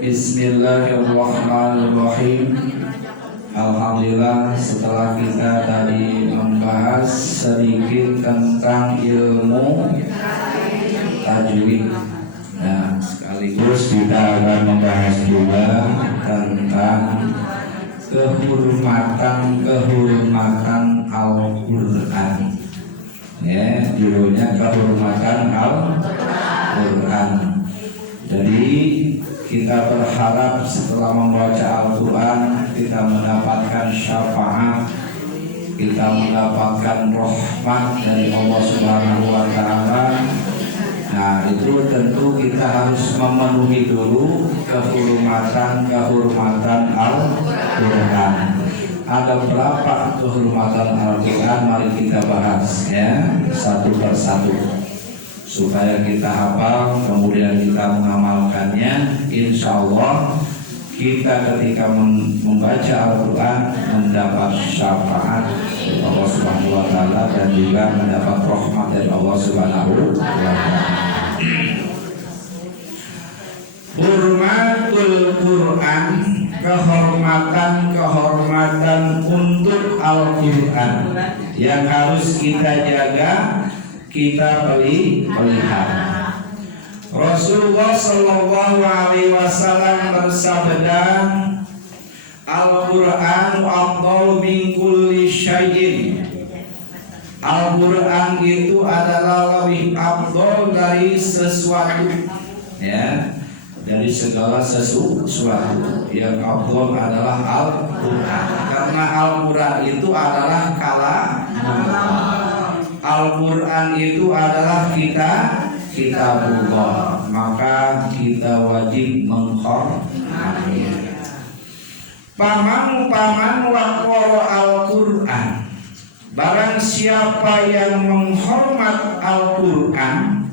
Bismillahirrahmanirrahim. Alhamdulillah, setelah kita tadi membahas sedikit tentang ilmu tajwid, nah sekaligus kita akan membahas juga tentang kehormatan Al-Quran. Ya, judulnya kehormatan Al-Quran. Jadi kita berharap setelah membaca Al-Quran kita mendapatkan syafaat, kita mendapatkan rahmat dari Allah Subhanahu wa Ta'ala. Nah, itu tentu kita harus memenuhi dulu kehormatan Al-Quran. Ada berapa kehormatan Al-Quran? Mari kita bahas ya, satu persatu supaya kita hafal, kemudian kita mengamalkannya. Insya Allah kita ketika membaca Al-Quran mendapat syafaat dari Allah Subhanahu wa Ta'ala dan juga mendapat rahmat dari Allah Subhanahu wa Ta'ala. Hurmatul Quran, kehormatan untuk Al-Quran yang harus kita jaga, kita pelihara. Rasulullah Shallallahu Alaihi Wasallam bersabda, Al-Quran afdal min kulli syai'in. Al-Quran itu adalah lebih afdal dari sesuatu, ya, dari segala sesuatu. Yang afdal adalah Al-Quran, karena Al-Quran itu adalah kalam. Al-Quran itu adalah kitabullah, maka kita wajib menghormatinya. Paman waqara Al-Quran, barang siapa yang menghormat Al-Quran,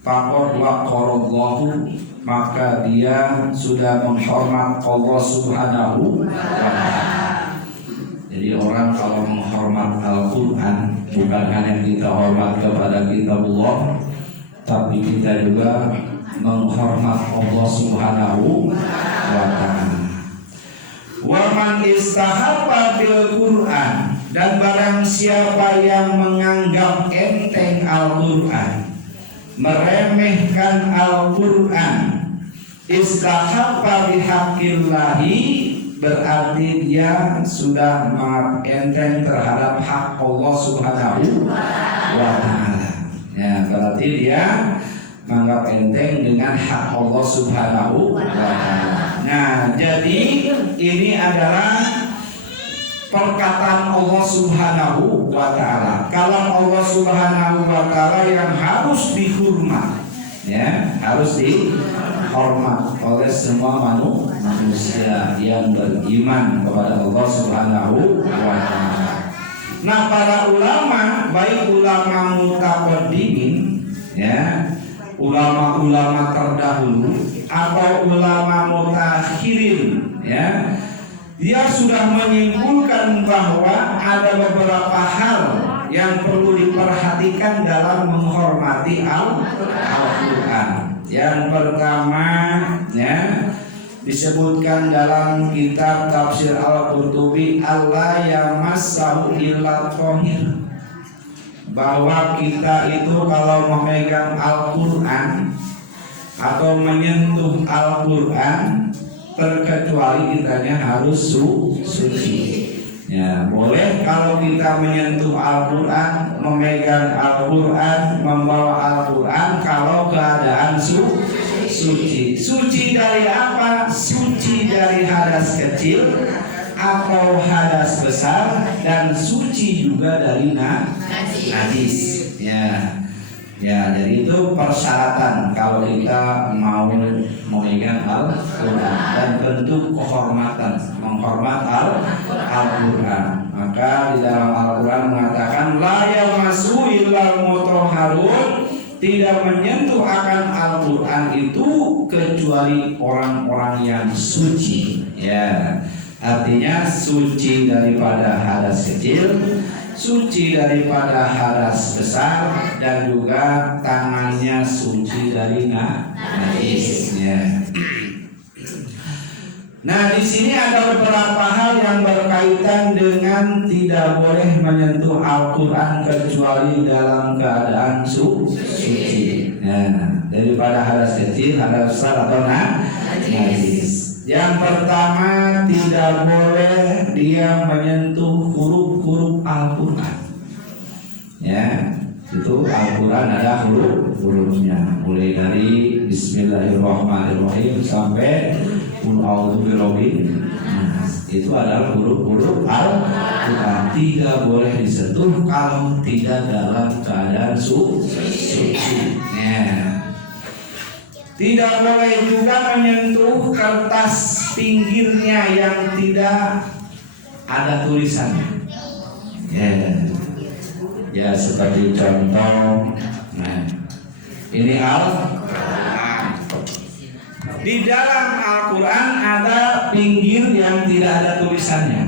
faqad waqarallahu, maka dia sudah menghormat Allah Subhanahu wa Ta'ala. Jadi orang kalau menghormat Al-Quran, bukan hanya kita hormat kepada kitabullah, tapi kita juga menghormat Allah Subhanahu wa Ta'ala. Wa man istahabba bil Quran, dan barang siapa yang menganggap enteng Al-Quran, meremehkan Al-Quran, istahabba bihaqqillahi, berarti dia sudah enteng terhadap hak Allah Subhanahu wa Ta'ala. Ya, berarti dia menganggap enteng dengan hak Allah Subhanahu wa Ta'ala. Nah, jadi ini adalah perkataan Allah Subhanahu wa Ta'ala. Kalam Allah Subhanahu wa Ta'ala yang harus dihormat, ya, harus dihormat oleh semua manusia yang beriman kepada Allah Subhanahu wa Ta'ala. Nah, para ulama, baik ulama mutaqaddimin, ya, ulama-ulama terdahulu atau ulama mutakhirin, ya, dia sudah menyimpulkan bahwa ada beberapa hal yang perlu diperhatikan dalam menghormati Al-Quran. Yang pertama, ya, disebutkan dalam kitab Tafsir Al-Qurtubi, Allah yamassahu illa thahir, bahwa kita itu kalau memegang Al-Quran atau menyentuh Al-Quran, terkecuali kitanya harus suci. Ya, boleh kalau kita menyentuh Al-Quran, memegang Al-Quran, membawa Al-Quran kalau keadaan suci. Suci dari apa? Suci dari hadas kecil atau hadas besar, dan suci juga dari najis. Ya, jadi itu persyaratan kalau kita mau memegang Al-Quran dan bentuk kehormatan, menghormat Al-Quran. Maka di dalam Al-Quran mengatakan la yamassu illal mutahharun, tidak menyentuh akan Al-Quran itu kecuali orang-orang yang suci. Ya, artinya suci daripada hadas kecil, suci daripada hadas besar, dan juga tangannya suci dari najis. Ya. Nah, di sini ada beberapa hal yang berkaitan dengan tidak boleh menyentuh Al-Quran kecuali dalam keadaan suci. Nah, daripada hadas kecil, hadas besar atau najis. Yang pertama, tidak boleh dia menyentuh huruf-huruf Al-Quran. Ya, itu Al-Quran ada hurufnya, mulai dari Bismillahirrahmanirrahim sampai Qul a'udzu birabbin nas. Itu adalah huruf-huruf Al-Quran. Tidak boleh disentuh kalau tidak dalam keadaan suci. Ya. Tidak boleh juga menyentuh kertas pinggirnya yang tidak ada tulisannya. Ya, seperti contoh. Nah, ini Al-Quran. Di dalam Al-Quran ada pinggir yang tidak ada tulisannya.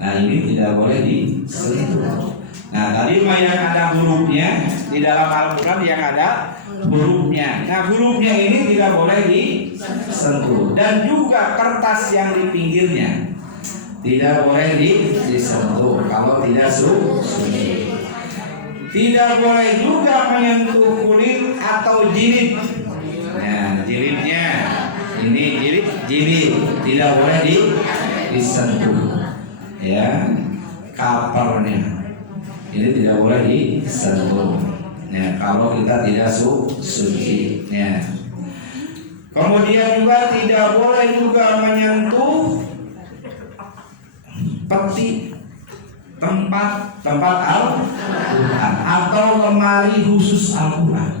Nah, ini tidak boleh disentuh. Nah, tadi yang ada hurufnya, di dalam Al-Quran yang ada hurufnya. Nah, hurufnya ini tidak boleh disentuh. Dan juga kertas yang di pinggirnya tidak boleh disentuh kalau tidak suci. Tidak boleh juga menyentuh kulit atau jilid. Nah, jilidnya ini jilid tidak boleh disentuh. Ya, kaparnya ini tidak boleh disentuh. Ya, kalau kita tidak suci. Ya. Kemudian juga tidak boleh juga menyentuh peti tempat Al-Quran atau lemari khusus Al-Quran.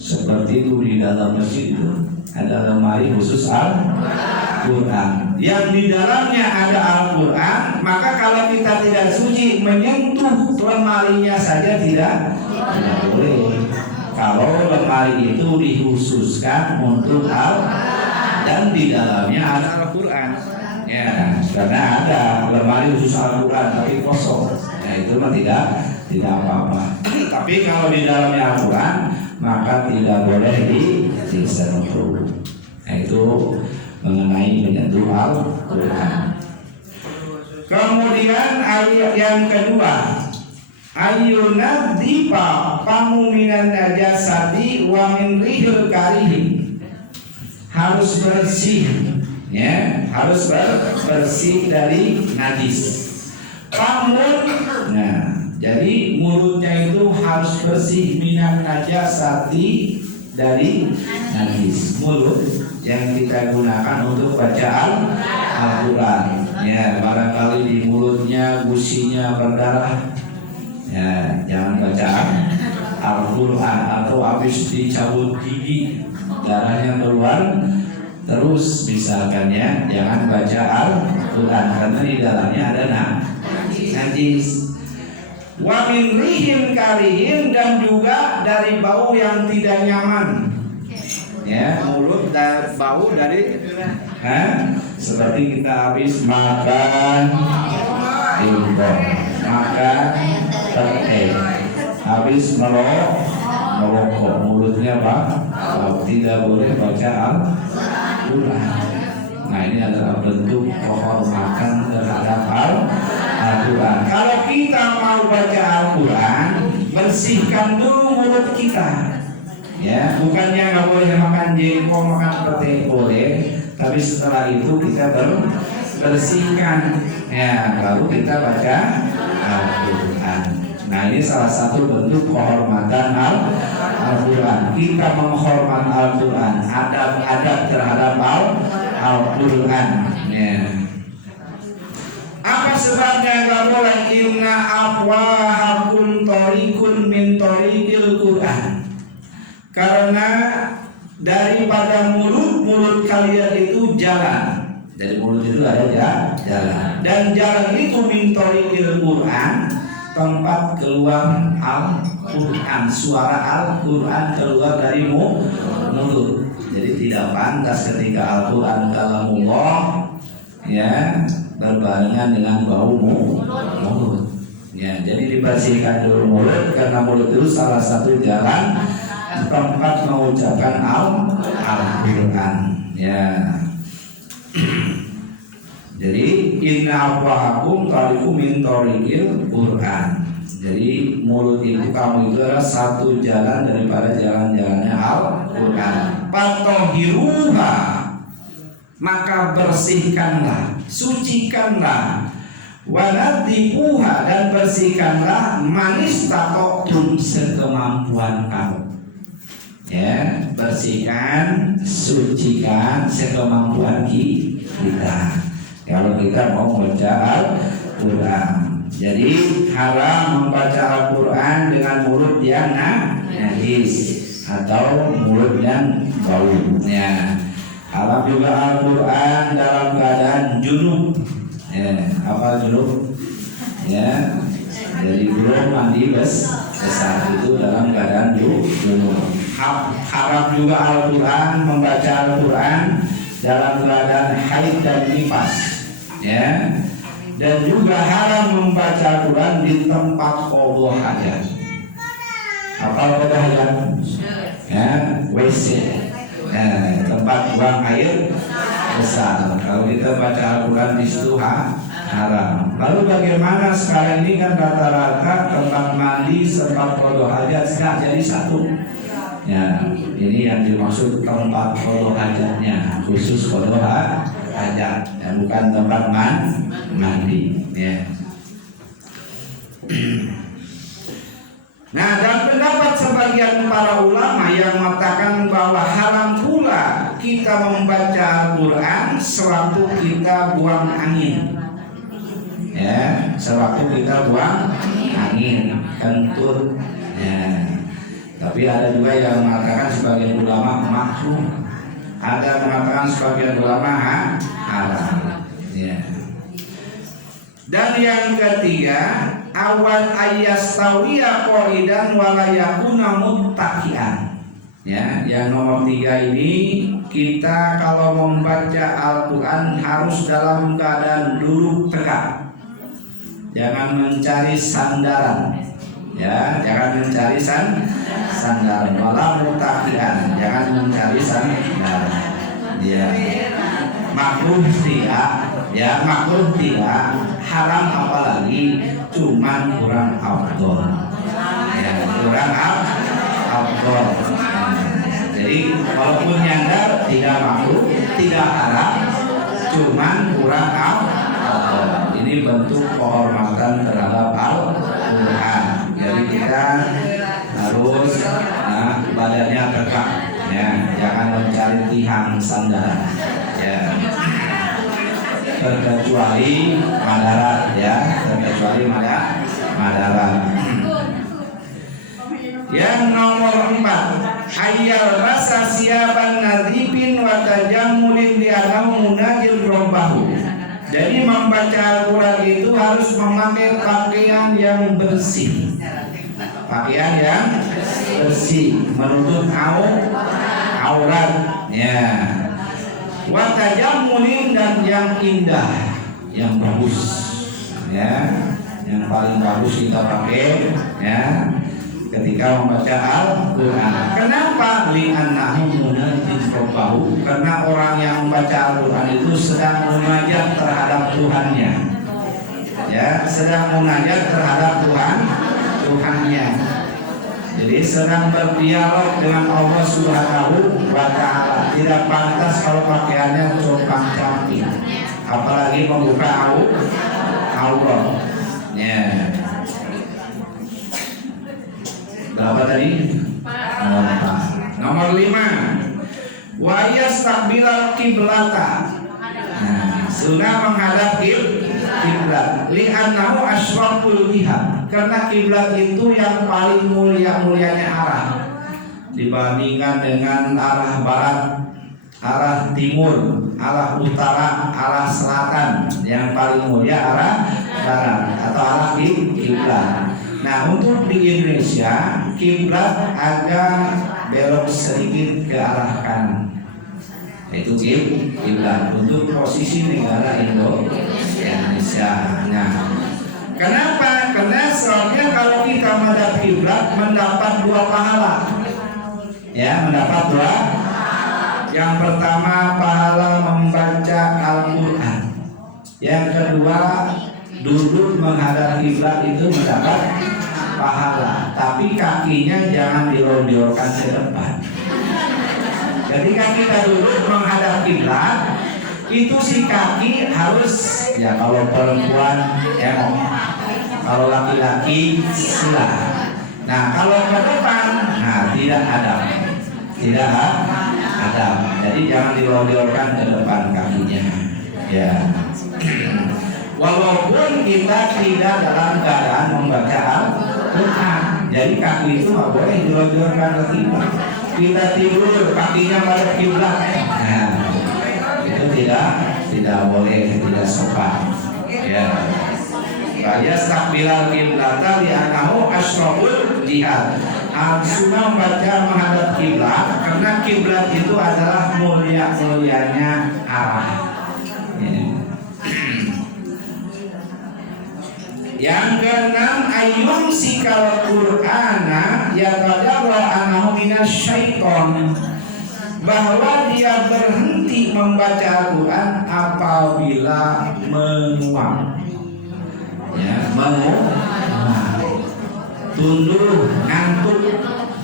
Seperti itu di dalam masjid itu ada lemari khusus Al-Quran yang di dalamnya ada Al-Quran. Maka kalau kita tidak suci menyentuh lemarinya saja tidak boleh. Kalau lemari itu dikhususkan untuk Al-Quran dan di dalamnya ada Al-Quran. Ya, karena ada lemari khusus Al-Quran tapi kosong. Nah, itu mah tidak apa-apa. Tapi kalau di dalamnya Al-Quran maka tidak boleh disentuh. Nah, itu mengenai menyentuh Al-Quran. Kemudian ayat yang kedua, ayyunadhifa famu minan najasati wa min rihil karih. Harus bersih, ya, harus bersih dari najis. Famun, nah, jadi mulutnya itu harus bersih minan najasati, dari najis. Mulut yang kita gunakan untuk bacaan Al-Quran. Ya, barangkali di mulutnya gusinya berdarah, ya, jangan bacaan Al-Quran. Atau habis dicabut gigi darahnya keluar terus, misalkan, ya, jangan baca Al-Quran karena di dalamnya ada najis. Wa min rihin karihin, dan juga dari bau yang tidak nyaman. Ya, mulut dan bau dari seperti kita habis makan impor, makan teh, habis merokok, mulutnya bau, tidak boleh baca Al-Quran. Nah, ini adalah bentuk penghormatan terhadap Al-Quran. Kalau kita mau baca Al-Quran, bersihkan dulu mulut kita. Ya, bukannya nggak boleh makan jengkol, makan pete boleh, tapi setelah itu kita baru bersihkan. Ya, lalu kita baca Al-Quran. Nah, ini salah satu bentuk penghormatan Al-Quran. Kita menghormat Al-Quran, adab-adab terhadap Al-Quran. Ya. Apa sebabnya nggak boleh? Inna afwahakum thariqun min thariqil Quran. Karena daripada mulut kalian itu jalan. Dari mulut itu ada jalan. Dan jalan itu min thariqil Quran, tempat keluar Al-Quran. Suara Al-Quran keluar dari mulut. Jadi tidak pantas ketika Al-Quran kalamullah, ya, berbarengan dengan bau mulut. Ya, jadi dibersihkan dulu mulut, karena mulut itu salah satu jalan tempat mengucapkan Al-Quran. Ya. Jadi inna afwahakum tariqu min tariqil Quran. Jadi mulut ibu kamu itu adalah satu jalan daripada jalan-jalannya Al-Quran. Fatohiruha, maka bersihkanlah, sucikanlah, wanadipuha, dan bersihkanlah, manis tatoktum, sekemampuan kamu. Ya, bersihkan, sucikan sekemampuan kita. Kalau kita mau membaca Al-Quran, jadi haram membaca Al-Quran dengan mulut yang najis atau mulut yang baunya. Haram juga Al-Quran dalam keadaan junub. Ya, apa junub? Ya, jadi belum mandi besar, itu dalam keadaan junub. Haram juga Al-Quran, membaca Al-Quran dalam keadaan haid dan nifas. Ya, dan juga haram membaca Al-Quran di tempat qadha hajat. Apa qadha hajat? Ya, WC. Ya, tempat buang air besar. Kalau kita baca Al-Quran di situ haram. Lalu bagaimana sekarang ini kan rata-rata tempat mandi tempat qadha hajat sudah jadi satu. Ya, ini yang dimaksud tempat qadha hajatnya, khusus qadha hajat, ya, bukan tempat mandi. Ya. Nah, dan pendapat sebagian para ulama yang mengatakan bahwa haram pula kita membaca Al-Quran sewaktu kita buang angin. Ya, sewaktu kita buang angin, kentut. Ya. Tapi ada juga yang mengatakan sebagian ulama makruh, ada mengatakan sebagian ulama haram. Ya. Dan yang ketiga, awal ayastawiya qaidan wala yakuna muttaqian. Ya, yang nomor 3 ini kita kalau membaca Al-Quran harus dalam keadaan duduk tegak. Jangan mencari sandaran. Ya, jangan mencari sandaran. Wala muttaqian, jangan mencari sandaran. Ya. Makruh tidak, ya makruh tidak, haram apalagi, cuman kurang afdol. Ya, kurang afdol. Jadi walaupun nyandar tidak makruh, tidak haram, cuman kurang afdol. Ini bentuk penghormatan terhadap Al-Quran. Jadi kita harus badannya tegak, ya, jangan mencari tiang sandaran. Ya, terkecuali madarat, ya, terkecuali madarat. Yang nomor 4, hayyal rasa siaban nadhibin wa tajammulin li'annahu munajil rabbahu. Jadi membaca Al-Quran itu harus memakai pakaian yang bersih. Pakaian yang bersih, menutup aurat, ya. Wa tajammulin, dan yang indah, yang bagus, ya, yang paling bagus kita pakai, ya, ketika membaca Al-Quran. Kenapa? Li'annahu munajil rabbahu, karena orang yang membaca Al-Quran itu sedang munajat terhadap Tuhannya, ya, sedang munajat terhadap Tuhannya. Jadi sedang berdialog dengan Allah Subhanahu wa Ta'ala. Tidak pantas kalau pakaiannya compang-camping, apalagi membuka aurat. Ya. Berapa tadi? Nomor 5, wa yastaqbilal qiblata. Nah, sunnah menghadap kiblat, li'annahu asyraful biha, karena kiblat itu yang paling mulianya arah dibandingkan dengan arah barat, arah timur, arah utara, arah selatan. Yang paling mulia arah barat atau arah kiblat. Nah, untuk di Indonesia kiblat agak belok sedikit ke arah kanan. Itu kiblat untuk posisi negara Indonesia. Nah, kenapa? Karena soalnya kalau kita menghadap kiblat mendapat 2 pahala. Ya, mendapat 2 Yang pertama pahala membaca Al-Quran. Yang kedua duduk menghadap kiblat itu mendapat pahala. Tapi kakinya jangan dilonjorkan ke depan. Ketika kita duduk menghadap kiblat, itu si kaki harus, ya kalau perempuan emok, kalau laki-laki sila. Nah kalau ke depan, nah tidak ada. Jadi jangan dilonjorkan ke depan kakinya. Ya. Walaupun kita tidak dalam keadaan membaca Al-Quran, jadi kaki itu nggak boleh dilonjorkan ke kiblat. Kita tidur kakinya pada kiblat, nah itu tidak boleh, tidak sopan. Ya. Raya takbilal kiblata li'anahu asyraful jihad. Sunnah membaca menghadap kiblat karena kiblat itu adalah mulianya arah. Yang keenam, ayum sikal Qur'ana yatadarra anahu minasyaiton, bahwa dia berhenti membaca Al-Quran apabila menguap. Ya, tunduk, ngantuk,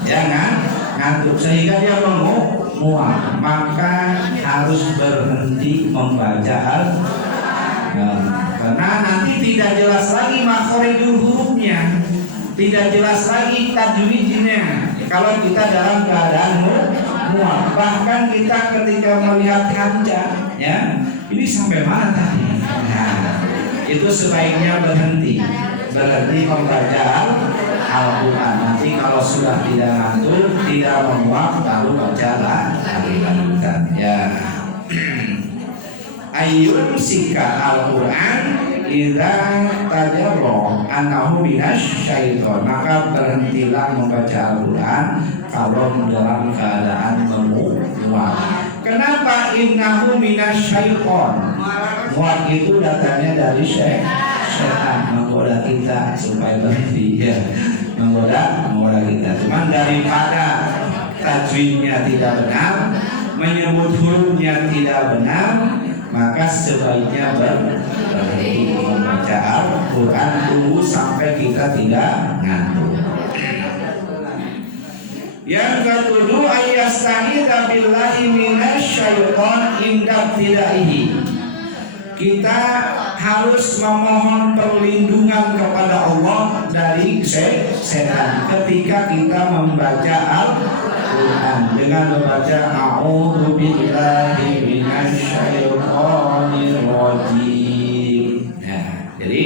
jangan ngantuk sehingga dia menguap, maka harus berhenti membaca Al-Quran. Karena nanti tidak jelas lagi makhorijul hurufnya, tidak jelas lagi tajwidnya kalau kita dalam keadaan muak. Bahkan kita ketika melihat kaca, ya ini sampai mana tadi? Nah, itu sebaiknya berhenti membaca Al-Quran. Nanti kalau sudah tidak ngantuk, tidak menguap, lalu bacalah lanjutan. Ya. Ayun sika Al-Quran idza tajarra annahu minasyaiton, maka berhentilah membaca Al-Quran kalau dalam keadaan menguap. Kenapa innahu minasyaiton? Muat itu datangnya dari setan, menggoda kita supaya berhenti, ya, menggoda kita. Cuman daripada tajwidnya tidak benar, menyebut hurufnya tidak benar, maka sebaiknya berhenti membaca Al-Quran, tunggu sampai kita tidak ngantuk. Yang ketujuh, ayasta'idza billahi minasyaiton inda ibtidaihi. Kita harus memohon perlindungan kepada Allah dari setan ketika kita membaca Al-Quran dengan membaca a'udzu billahi minasyaitonir rajim. Nah, jadi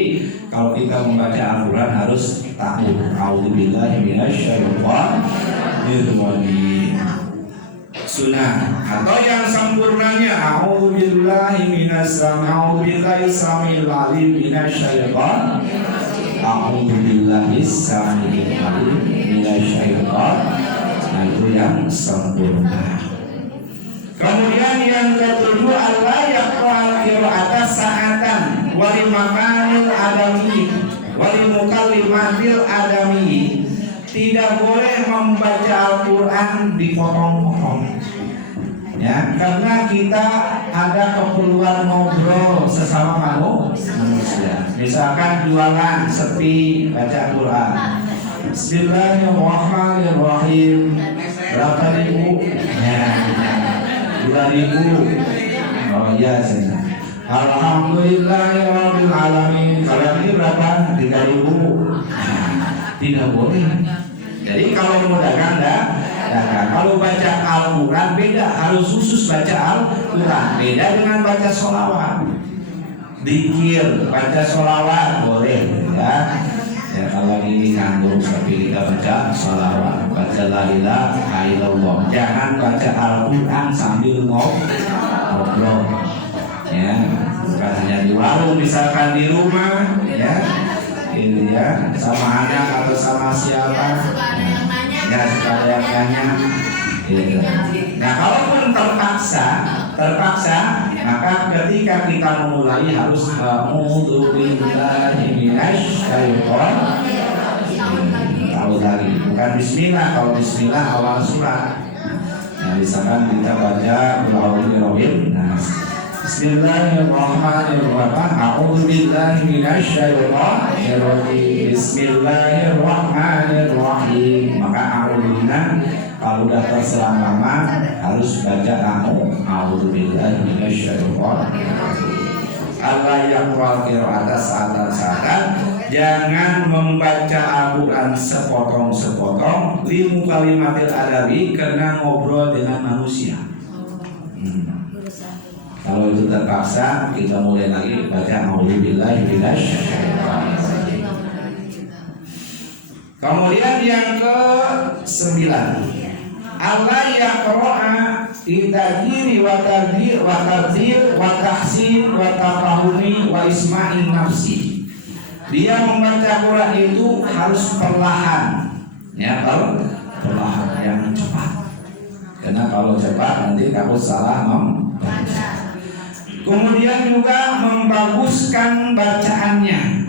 kalau kita membaca Al-Quran harus tahu a'udzu billahi minasyaitonir rajim. Sunnah atau yang sempurnanya a'udzu billahi samil alim minasyaiton, a'udzu billahi samil alim minasyaiton. Nah, itu yang sempurna. Kemudian yang ketujuh, Allah yaqra'al qira'ata sa'atan wali makanil adami wali mukallimatil adami. Tidak boleh membaca Al-Quran dipotong-potong, ya, karena kita ada keperluan ngobrol sesama manusia. Misalkan jualan sepi baca Quran. Bismillahirrahmanirrahim. Berapa ribu? Ya, 2.000. Oh iya, saya. Alhamdulillahirabbil alamin. Kalau ini berapa? 3.000. Tidak boleh. Jadi kalau mau dagang, kalau baca Al-Quran beda, harus khusus baca Al-Quran. Beda dengan baca sholawat. Dikir, baca sholawat boleh, ya. Ya kalau ini nganggur tapi kita baca sholawat, baca la ilaha illallah. Jangan baca Al-Quran sambil ngobrol, ya. Bukan hanya di warung, misalkan di rumah, ya. Ini ya, sama anak atau sama siapa, ya suka ada yang nanya, gitu. Nah kalaupun terpaksa, maka ketika kita memulai harus a'udzu billahi minasyaitonir rajim. Tahu lagi, bukan bismillah. Kalau bismillah awal surat, ya, Nah, misalkan kita baca Qul Nas. Bismillahirrahmanirrahim. A'udzubillahi minasyaitonir rajim. Bismillahirrahmanirrahim. Maka a'udzuna kalau udah terselang lama harus baca a'udzubillahi minasyaitonir rajim. Allah yang wakil atas saat jangan membaca Al-Quran sepotong-sepotong limu kalimatil adabi karena ngobrol dengan manusia. Kalau itu terpaksa kita mulai lagi baca a'udzubillahi minasyaitonir rajim. Kemudian yang ke-9, Allah yaqra'a bitajiri wa tadbir wa tadbir wa tahsin wa tafahumi wa isma'in nafsi. Dia membaca Quran itu harus perlahan, ya, perlahan yang cepat. Karena kalau cepat nanti takut salah membaca. Kemudian juga membaguskan bacaannya,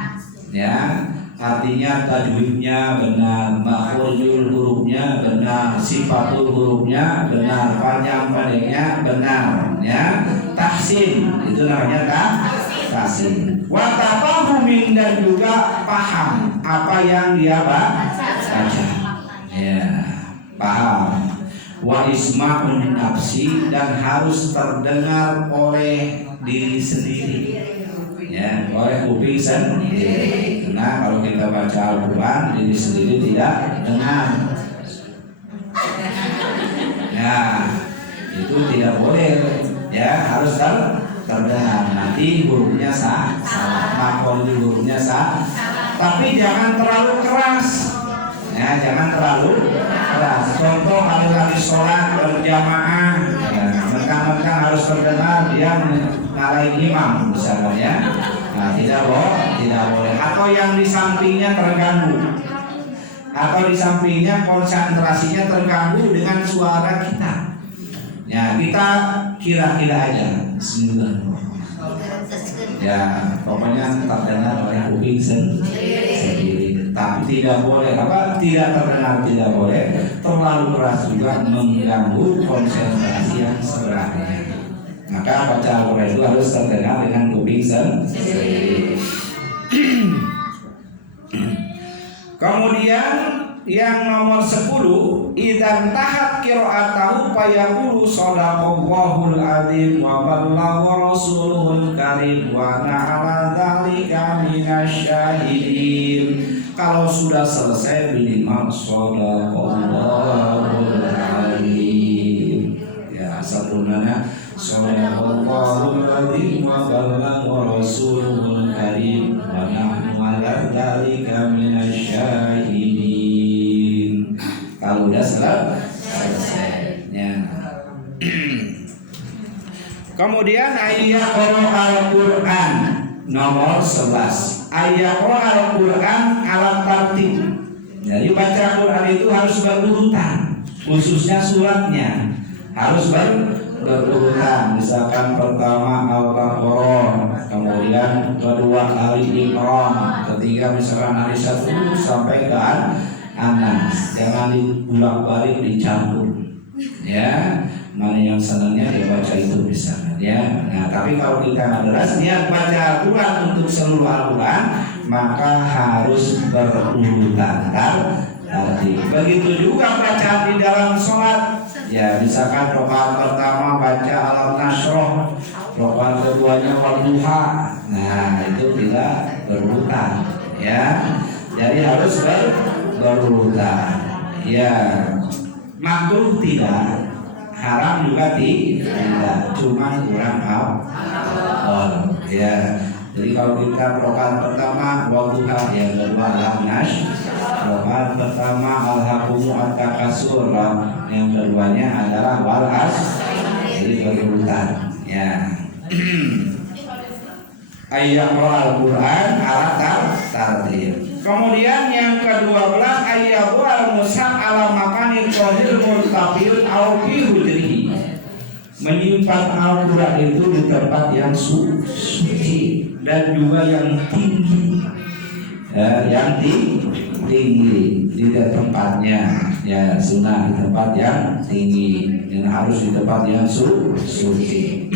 ya. Artinya tajwidnya benar, makhrajul hurufnya benar, sifatul hurufnya benar, panjang pendeknya benar, ya. Tahsin itu namanya tahsin. Wa tafahumin dan juga paham apa yang dia baca. Ya, paham. Wa isma'un nafsi dan harus terdengar oleh diri sendiri. Ya, oleh kuping sendiri. Karena kalau kita baca Al-Quran diri sendiri tidak dengar. Nah, itu tidak boleh. Ya, harus terdengar. Nanti hurufnya salah, makhraj hurufnya salah. Tapi jangan terlalu keras. Ya, jangan terlalu keras. Contoh kali sholat berjamaah, ya, mentang-mentang harus terdengar dia ngalahin imam misalnya, ya. Nah, tidak boleh. Atau yang di sampingnya terganggu, atau di sampingnya konsentrasinya terganggu dengan suara kita. Ya, kita kira-kira aja. Bismillahirrahmanirrahim. Ya, pokoknya terdengar oleh kuping sendiri. Tapi tidak boleh tidak terdengar, tidak boleh terlalu keras juga mengganggu konsentrasi yang sebelahnya. Maka baca Al-Quran itu harus terdengar dengan kuping sendiri. Kemudian yang nomor 10, idzan tahat qira'atahu fayaqulu shadaqallahul adzim wa ballagha rasuluhul karim wa na'ala dzalika minasyahidin. Kalau sudah selesai minimal shadaqallahul adzim. Ya, sempurnanya shadaqallahul adzim wa ballagha rasuluhul karim wa nahnu 'ala dzalika minasyahidin. Kalau udah selesai, ya. Kemudian ayat Al-Quran nomor 11. Ayat Al-Quran alat tartib. Jadi baca Quran itu harus berurutan, khususnya suratnya harus berurutan. Misalkan pertama Al-Baqarah, kemudian kedua Ali Imran, ketiga misalkan Ali 1 sampai ke Anas. Jangan dibulak-balik, dicampur. Ya, mana yang senangnya dia baca itu misalnya, ya. Nah, tapi kalau kita adalah niat baca Al-Quran untuk seluruh Al-Quran, maka harus berurutan. Begitu juga bacaan di dalam sholat. Ya, misalkan rakaat pertama baca Al-Nasroh, rakaat keduanya Wal-Duha. Nah, itu tidak berurutan, ya. Jadi harus berurutan. Ya, makruh tidak, haram juga tidak, cuma kurang awal. Ya, jadi kalau kita rakaat pertama Wal-Duha, yang kedua Al-Nas, rakaat pertama Al-Hakumu At-Takasur, yang keduanya adalah Wal-As. Jadi berurutan, ya. Ayat Al-Quran alat tartib. Kemudian yang ke-12 ayat al-mushaf ala makani qadil murtafil au fi hujrihi. Menyimpan Al-Quran itu di tempat yang suci dan juga yang tinggi. Yang tinggi di tempatnya. Ya, sunnah di tempat yang tinggi dan harus di tempat yang suci.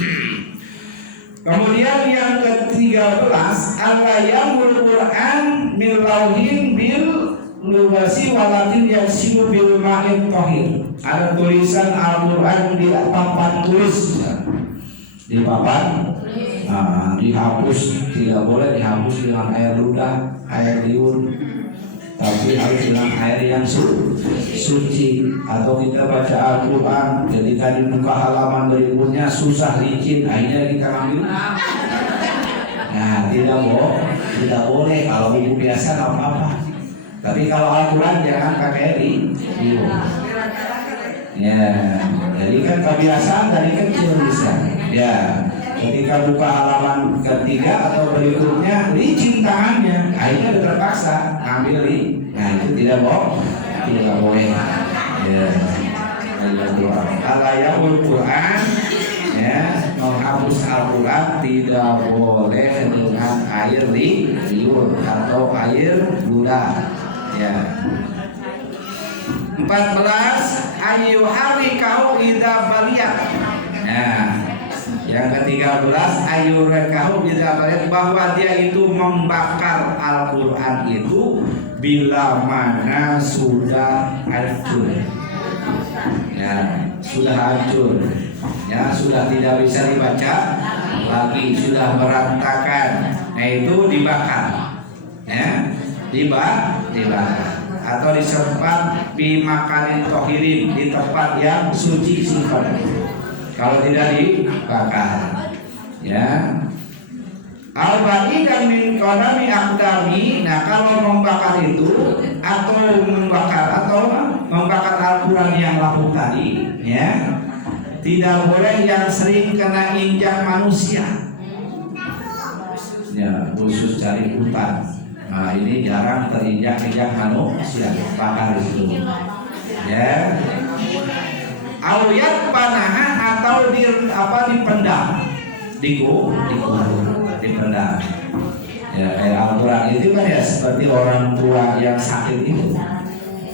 Kemudian yang ke-13, al-yamul Qur'an min lauhin bil lugasi walatin yasilu bil ma'in tahir. Ada tulisan Al-Qur'an di papan tulis. Di papan dihapus, tidak boleh dihapus dengan air ludah, air liur, tapi harus dengan air yang suci. Atau kita baca Al-Quran ketika dibuka halaman berikutnya susah licin, akhirnya kita ambil. Nah, tidak boleh. Kalau buku biasa nggak apa-apa, tapi kalau Al-Quran jangan pakai liur. Ya, jadi kan kebiasaan dari kecil bisa. Ya, ketika buka halaman ketiga atau berikutnya licin tangannya, akhirnya terpaksa ambil nah itu tidak boleh. Ya, al-yamul Qur'an, ya, menghapus Al-Quran tidak boleh dengan air liur atau air ludah. Ya. 14 ayyuharikahu idza baliyat. Nah, yang ke-13 ayyurakahu idza baliyat, bahwa dia itu membakar Al-Qur'an itu bila mana sudah hancur. Ya, sudah hancur. Ya, sudah tidak bisa dibaca lagi, sudah berantakan. Nah, itu dibakar. Ya, dibakar. Atau disempat bimakanin tohirin, di tempat yang suci simpan. Kalau tidak dibakar, ya. Al-bani dan min qadami aqdami. Nah, kalau membakar itu atau membakar Al-Quran yang lapuk tadi, ya, tidak boleh yang sering kena injak manusia. Ya, khusus cari hutan. Nah, ini jarang terinjak-injak manusia, bakar itu. Ya. Auyat panaha atau dipendam, dipendam. Ya, kayak Al-Quran itu kan ya seperti orang tua yang sakit itu,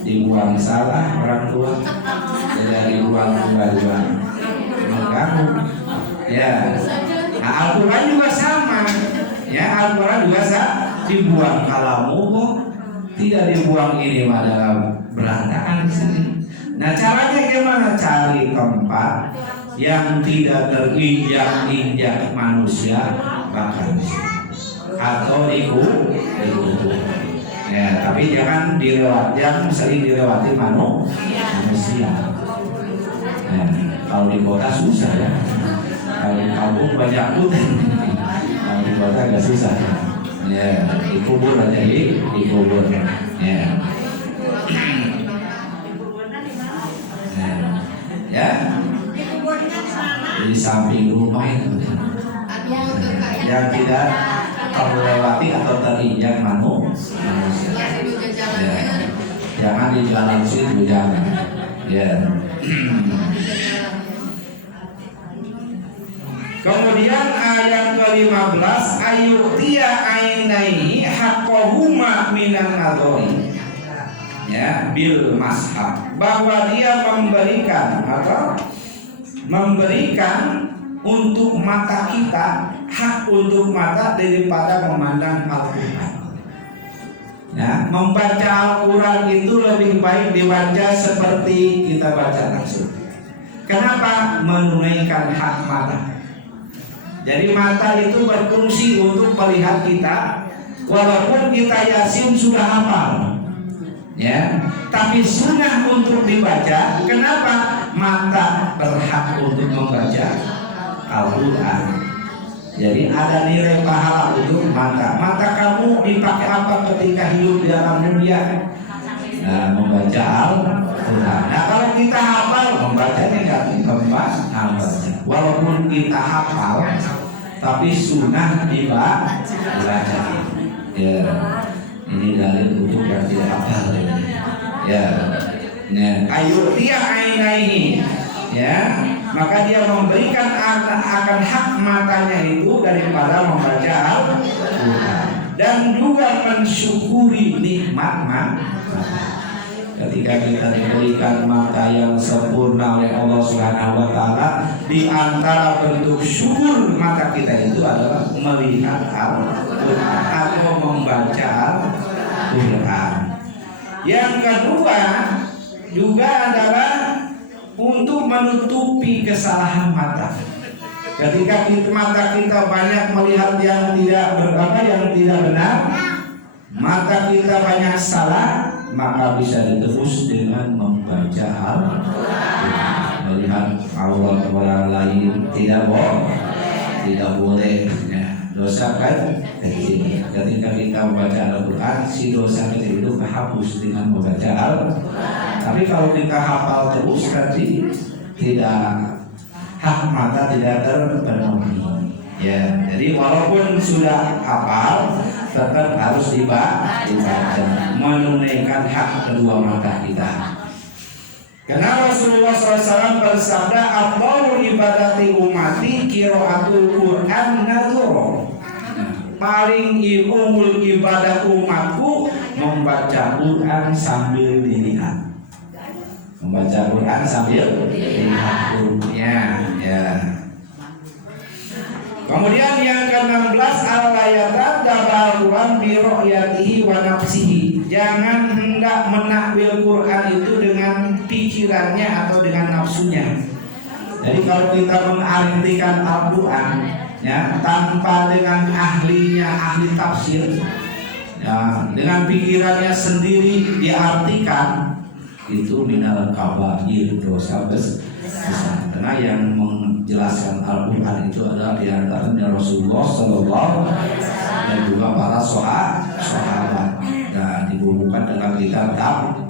dibuang salah orang tua, jadi dibuang mengganggu. Ya. Nah, Al-Quran juga sama. Ya, Al-Quran juga dibuang kalamu kok tidak dibuang, ini pada berantakan di sini. Nah, caranya gimana? Cari tempat yang tidak terinjak-injak manusia, bakar atau dikubur. Ya, tapi jangan sering dilewati manusia. Nah, kalau di kota susah ya. Kalau di kampung banyak hutan. Kalau di kota agak susah. Ya, dikubur aja dikubur. Ya. Ya. Di samping rumah itu. Yang tidak terlewati atau terinjak manusia. Ya. Jangan di jalan situ, jangan. Ya. Kemudian ayat ke-15 ayyutiya ainaihi haqqahuma minan nadhari. Ya, bil mashab, bahwa dia memberikan untuk mata kita, hak untuk mata daripada memandang Al-Quran. Ya, membaca Al-Quran itu lebih baik dibaca seperti kita baca langsung. Kenapa? Menunaikan hak mata. Jadi mata itu berfungsi untuk melihat kita, walaupun kita Yasin sudah hafal, ya, tapi sunnah untuk dibaca. Kenapa? Mata berhak untuk membaca Al-Quran. Jadi ada nilai pahala untuk mata. Mata kamu dipakai apa ketika hidup di dalam dunia? Nah, membaca Al-Quran. Nah, kalau kita hafal, membacanya nggak membaca. Walaupun kita hafal, tapi sunnah dibaca. Ya, ini dalil untuk yang tidak hafal. Ya, ayo dia ainaihi. Ya, maka dia memberikan akan hak matanya itu daripada membaca Al-Quran, dan juga mensyukuri nikmat mata. Ketika kita diberikan mata yang sempurna oleh Allah Subhanahu wa taala, di antara bentuk syukur mata kita itu adalah melihat Al-Qur'an atau membaca Al-Qur'an. Yang kedua juga adalah untuk menutupi kesalahan mata. Ketika mata kita banyak melihat yang tidak benar, mata kita banyak salah, maka bisa ditebus dengan membaca Al-Qur'an. Melihat aurat orang lain tidak boleh ya. Dosa kan kecil. Ketika kita membaca Al-Qur'an, si dosa kecil itu kehapus dengan membaca Al-Qur'an. Tapi kalau kita hafal terus berarti tidak, hak mata tidak terpenuhi. Ya, jadi walaupun sudah hafal, tetap harus dibaca, menunaikan hak kedua mata kita. Karena Rasulullah SAW bersabda, "Afdhalul ibadati ummati qiraatul Qur'an nadhara." Paling umul ibadah umatku membaca Quran sambil dilihat. Membaca Quran sambil dilihat hurufnya, ya. Kemudian yang ke-16, al-layatadabbaruan bi ru'yatihi wa nafsihi. Jangan hendak menakwil Quran itu dengan pikirannya atau dengan nafsunya. Jadi kalau kita mengartikan Al-Quran ya, tanpa dengan ahlinya, ahli tafsir ya, dengan pikirannya sendiri diartikan, itu minal kabair, dosa besar. Karena yang menjelaskan Al-Quran itu adalah diantaranya Rasulullah Sallallahu Alaihi Wasallam dan juga para sahabat. Nah, dibubuhkan dengan kitab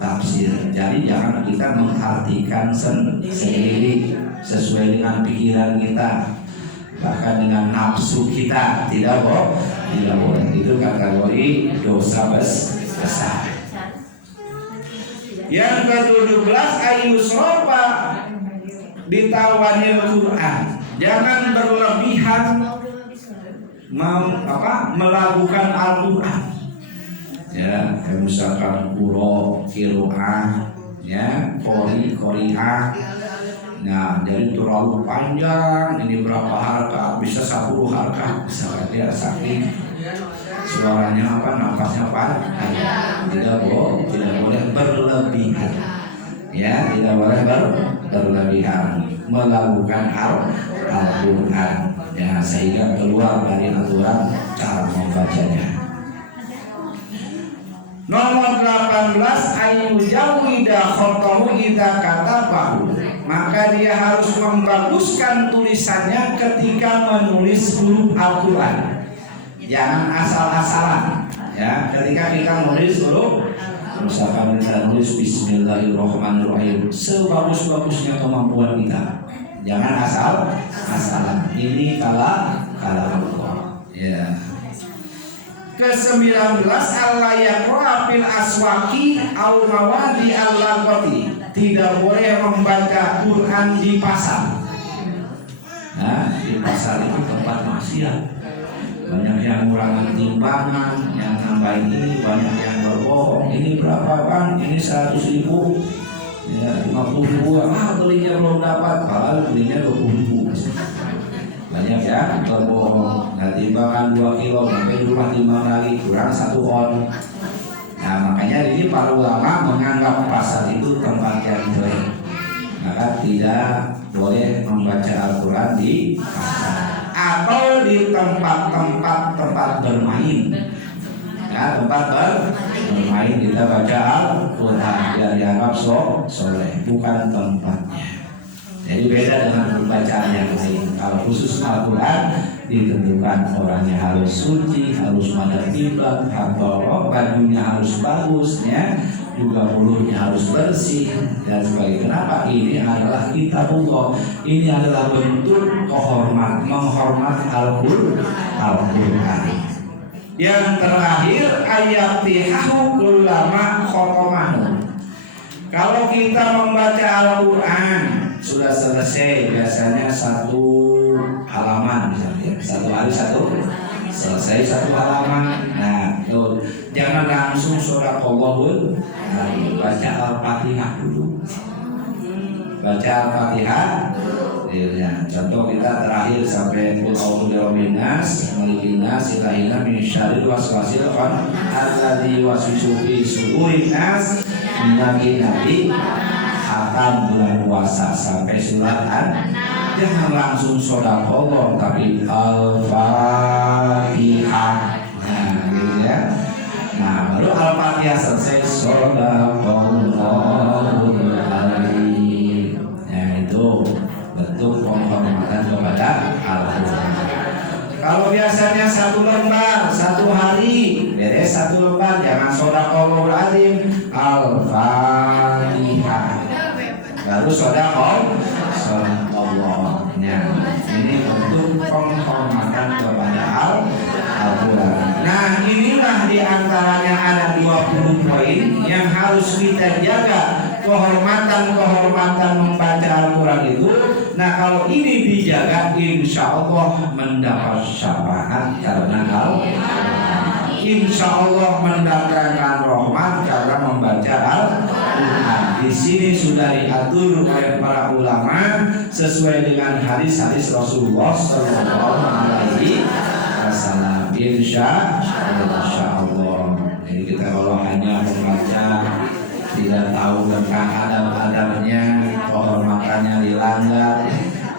tafsir. Jadi jangan kita mengartikan sendiri sesuai dengan pikiran kita, bahkan dengan nafsu kita, tidak boleh. Itu kategori dosa besar. Yang ke-17, ayusrofa ditawanil Quran. Jangan berlebihan melakukan Al-Quran. Ya, misalkan kiroah, ya, koriah. Nah, jadi terlalu panjang, ini berapa harkat, bisa 10 harkat, misalkan dia saking suaranya nafasnya panjang. Tidak boleh berlebihan. Ya, tidak boleh berlebihan melakukan Al-Quran ya, sehingga keluar dari aturan cara membacanya. Nomor 18, ayyujawida khotohu idza katabahu. Maka dia harus membaguskan tulisannya ketika menulis huruf Al-Quran. Jangan asal-asalan ya, ketika kita menulis huruf, misalkan kita nulis Bismillahirrahmanirrahim, sebagus-bagusnya kemampuan kita, jangan asal-asalan. Ini kalam Allah ya. Ke-19, Allah yaqra fil aswaqi au mawadi al-laqati. Tidak boleh membaca Quran di pasar. Nah, di pasar itu tempat maksiat. Banyak yang ngurangi timbangan, yang nambahin ini, banyak yang berbohong. Ini berapa bang? Ini 100.000, ya 50.000. Belinya belum dapat, padahal belinya 20.000. Banyak ya berbohong. Nah, timbangan 2 kilo, sampai di rumah timbang lagi kurang 1 on. Nah, makanya ini para ulama menganggap pasar itu tempat yang jelek. Maka tidak boleh membaca Al-Quran di pasar atau di tempat bermain. Ya, tempat bermain kita baca Al-Quran biar dianggap soleh, bukan tempatnya. Jadi beda dengan pembacaan yang lain. Kalau khusus Al-Quran ditentukan orangnya harus suci, harus madhab kiblat, atau bajunya harus bagus, ya, juga mulutnya harus bersih dan sebagainya. Kenapa? Ini adalah kitabullah. Ini adalah bentuk menghormat Al-Quran. Yang terakhir, ayatihahu kullama khotomahu. Kalau kita membaca Al-Quran sudah selesai, biasanya 1 halaman misalnya, 1 hari 1 selesai satu halaman. Nah, tuh jangan langsung shodaqallahul adzim, baca Al-Fatihah dulu. Baca Al-Fatihah. Ya, contoh kita terakhir sampai qul a'udzu birabbin nas, malikin nas, ilahina min syarril waswasil alladzi yuwaswisu fi sudurin nas, nabi akan bulan puasa sampai surat An. Jangan langsung shodaqallah tapi Al-Fatihah. Nah, gitu ya. Nah, baru Al-Fatihah selesai shodaqallahul adzim. Nah, itu bentuk penghormatan kepada Al-Quran. Kalau biasanya satu lembar satu hari, beres satu lembar, jangan shodaqallahul adzim, Al-Fatihah. Baru shodaqallahnya. Ini bentuk penghormatan kepada Al-Quran. Nah, inilah diantaranya ada 20 poin yang harus kita jaga. Kehormatan membaca Al-Quran itu. Nah, kalau ini dijaga, insya Allah mendapat syafaat karena Al-Quran. Insya Allah mendapatkan rahmat karena membaca Al-Quran. Di sini sudah diatur oleh para ulama sesuai dengan hadis-hadis Rasulullah Sallallahu Alaihi Wasallam. Insya Allah. Jadi kita kalau hanya membaca tidak tahu tentang adab-adabnya, kehormatannya dilanggar,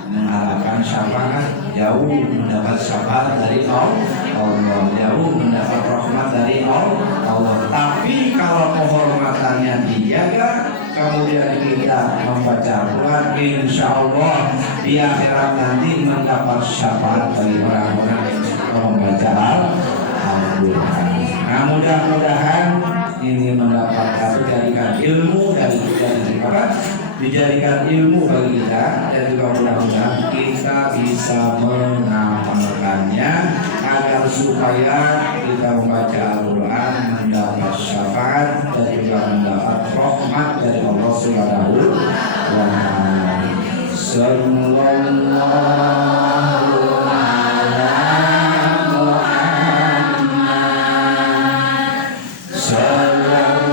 mengharapkan syafaat, jauh mendapat syafaat dari Allah, jauh mendapat rahmat dari Allah. Tapi kalau kehormatannya dijaga, kemudian kita membaca Al-Quran, insya Allah di akhirat nanti mendapat syafaat dari orang-orang yang membaca Al-Quran. Nah, mudah-mudahan ini mendapat dijadikan ilmu dari dijadikan ilmu bagi kita, dan juga mudah-mudahan kita bisa mengamalkannya agar supaya kita membaca Al-Quran mendapat syafaat dan juga mendapat rahmat dari Allah Subhanahu wa Ta'ala. Sallallahu ala Muhammad. Sallallahu